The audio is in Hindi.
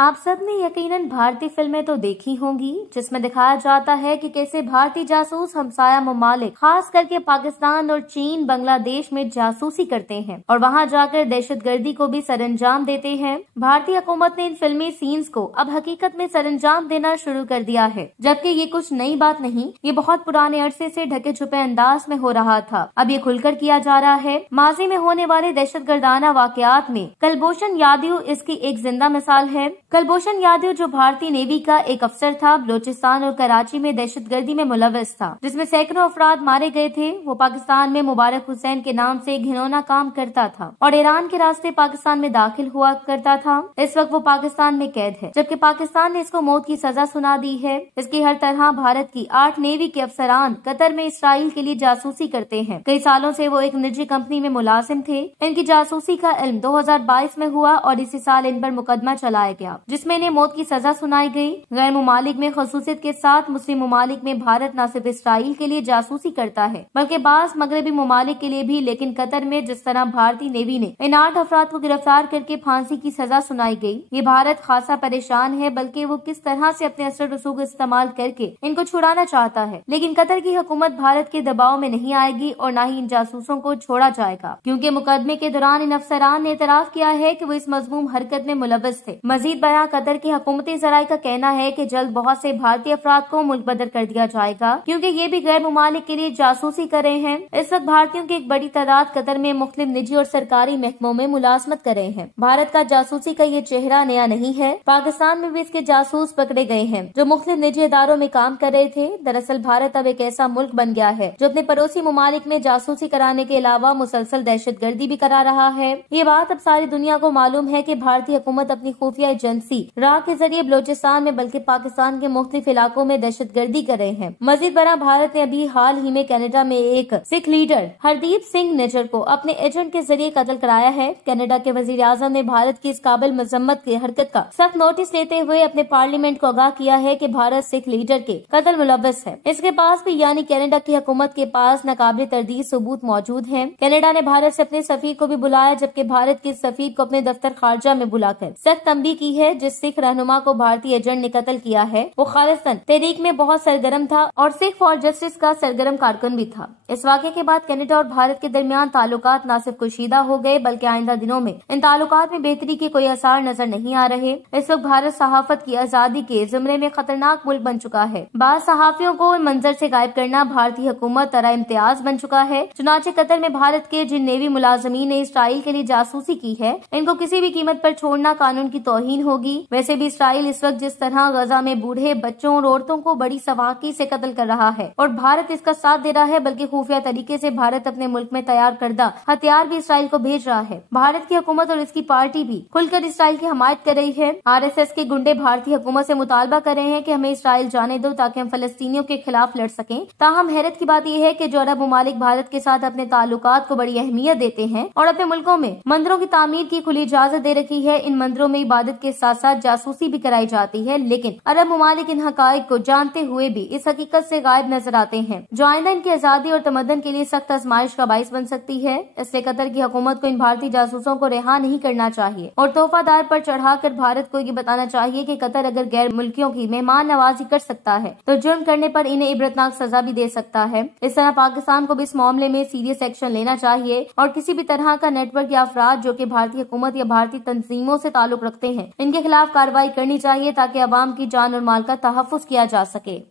आप सब ने यकीनन भारतीय फिल्में तो देखी होंगी जिसमें दिखाया जाता है कि कैसे भारतीय जासूस हमसाया ममालिक खास करके पाकिस्तान और चीन बांग्लादेश में जासूसी करते हैं और वहां जाकर दहशतगर्दी को भी सरंजाम देते हैं। भारतीय हुकूमत ने इन फिल्मी सीन्स को अब हकीकत में सरंजाम देना शुरू कर दिया है, जबकि ये कुछ नई बात नहीं, ये बहुत पुराने अरसे से ढके छुपे अंदाज में हो रहा था। अब ये खुलकर किया जा रहा है। माजी में होने वाले दहशतगर्दाना वाकयात में कुलभूषण यादव इसकी एक जिंदा मिसाल है। कुलभूषण यादव जो भारतीय नेवी का एक अफसर था, बलोचिस्तान और कराची में दहशतगर्दी में मुलव्वस था, जिसमें सैकड़ों अफराद मारे गए थे। वो पाकिस्तान में मुबारक हुसैन के नाम से घिनौना काम करता था और ईरान के रास्ते पाकिस्तान में दाखिल हुआ करता था। इस वक्त वो पाकिस्तान में कैद है, जबकि पाकिस्तान ने इसको मौत की सजा सुना दी है। इसकी हर तरह भारत की 8 नेवी के अफसरान कतर में इसराइल के लिए जासूसी करते हैं। कई सालों से वो एक निजी कंपनी में मुलाजिम थे। इनकी जासूसी का इल्म 2022 में हुआ और इसी साल इन पर मुकदमा चलाया गया, जिसमें इन्हें मौत की सजा सुनाई गई। गैर मुमालिक में खसूसियत के साथ मुस्लिम मुमालिक में भारत न सिर्फ इसराइल के लिए जासूसी करता है बल्कि बास मगरबी मुमालिक के लिए भी। लेकिन कतर में जिस तरह भारतीय नेवी ने इन 8 अफराद को गिरफ्तार करके फांसी की सजा सुनाई गई, ये भारत खासा परेशान है, बल्कि वो किस तरह से अपने असर रसूख इस्तेमाल करके इनको छुड़ाना चाहता है। लेकिन कतर की हुकूमत भारत के दबाव में नहीं आएगी और न ही इन जासूसों को छोड़ा जाएगा, क्योंकि मुकदमे के दौरान इन अफसरान ने एतराफ किया है कि वो इस मजमूम हरकत में मुलव्वस थे। मजीद बयां कतर की हुकूमती ज़राए का कहना है कि जल्द बहुत से भारतीय अफराद को मुल्क बदर कर दिया जाएगा, क्योंकि ये भी गैर मुमालिक के लिए जासूसी कर रहे हैं। इस वक्त भारतीयों की एक बड़ी तादाद कतर में मुख्तलिफ निजी और सरकारी महकमों में मुलाजमत कर रहे हैं। भारत का जासूसी का ये चेहरा नया नहीं है। पाकिस्तान में भी इसके जासूस पकड़े गए हैं जो मुख्तलिफ निजी इदारों में काम कर रहे थे। दरअसल भारत अब एक ऐसा मुल्क बन गया है जो अपने पड़ोसी मुमालिक में जासूसी कराने के अलावा मुसलसल दहशतगर्दी भी करा रहा है। ये बात अब सारी दुनिया को मालूम है कि भारतीय हुकूमत अपनी खुफिया एजेंसी रा के जरिए बलोचिस्तान में बल्कि पाकिस्तान के मुख्तलिफ इलाकों में दहशतगर्दी कर रहे हैं। मजीद बरा भारत ने अभी हाल ही में कनाडा में एक सिख लीडर हरदीप सिंह निज्जर को अपने एजेंट के जरिए कत्ल कराया है। कनाडा के वजीर आजम ने भारत की इस काबिल मजम्मत की हरकत का सख्त नोटिस लेते हुए अपने पार्लियामेंट को आगाह किया है कि भारत सिख लीडर के कत्ल मुलव्वस है। इसके पास भी यानी कनाडा की हुकूमत के पास नाकाबिल तरदीद सबूत मौजूद है। कनाडा ने भारत से अपने सफीर को भी बुलाया, जबकि भारत के सफीर को अपने दफ्तर खारजा में बुलाकर सख्त तंबीह की है। जिस सिख रहनुमा को भारतीय एजेंट ने कत्ल किया है वो खालिस्तान तहरीक में बहुत सरगर्म था और सिख फॉर जस्टिस का सरगर्म कारकुन भी था। इस वाक़े के बाद कनाडा और भारत के दरमियान ताल्लुकात न सिर्फ कुशीदा हो गए बल्कि आइंदा दिनों में इन ताल्लुकात में बेहतरी के कोई आसार नजर नहीं आ रहे। इस वक्त भारत सहाफत की आजादी के जुमरे में खतरनाक मुल्क बन चुका है। बाद सहाफियों को मंजर से गायब करना भारतीय हुकूमत तरह इम्तियाज बन चुका है। चुनाचे कतर में भारत के जिन नेवी मुलाजमीन ने इसराइल के लिए जासूसी की है, इनको किसी भी कीमत पर छोड़ना कानून की तौहीन होगी। वैसे भी इसराइल इस वक्त जिस तरह गजा में बूढ़े बच्चों और औरतों को बड़ी सवाकी से कत्ल कर रहा है और भारत इसका साथ दे रहा है, बल्कि खुफिया तरीके से भारत अपने मुल्क में तैयार करदा हथियार भी इसराइल को भेज रहा है। भारत की हुकूमत और इसकी पार्टी भी खुलकर इसराइल की हमायत कर रही है। RSS के गुंडे भारतीय हुकूमत से मुतालबा कर रहे हैं कि हमें इसराइल जाने दो ताकि हम फलस्तीनियों के खिलाफ लड़ सकें। ताहम हैरत की बात यह है कि जो अरब ममालिक भारत के साथ अपने ताल्लुकात को बड़ी अहमियत देते हैं और अपने मुल्कों में मंदिरों की तामीर की खुली इजाजत दे रखी है, इन मंदिरों में इबादत के साथ साथ जासूसी भी कराई जाती है। लेकिन अरब ममालिक इन हकाइक को जानते हुए भी इस हकीकत से गायब नजर आते हैं, जो आइंदा इनकी आजादी और तमद्दन के लिए सख्त आजमाइश का बाइस बन सकती है। इसलिए कतर की हुकूमत को इन भारतीय जासूसों को रिहा नहीं करना चाहिए और तोहफादार पर चढ़ाकर भारत को ये बताना चाहिए कि कतर अगर गैर मुल्कियों की मेहमान नवाजी कर सकता है तो जुर्म करने पर इन्हें इबरतनाक सजा भी दे सकता है। इस तरह पाकिस्तान को भी इस मामले में सीरियस एक्शन लेना चाहिए और किसी भी तरह का नेटवर्क या अफराद जो कि भारतीय हुकूमत या भारतीय तंजीमों से ताल्लुक रखते हैं, इनके खिलाफ कार्रवाई करनी चाहिए ताकि अवाम की जान और माल का तहफ्फुज किया जा सके।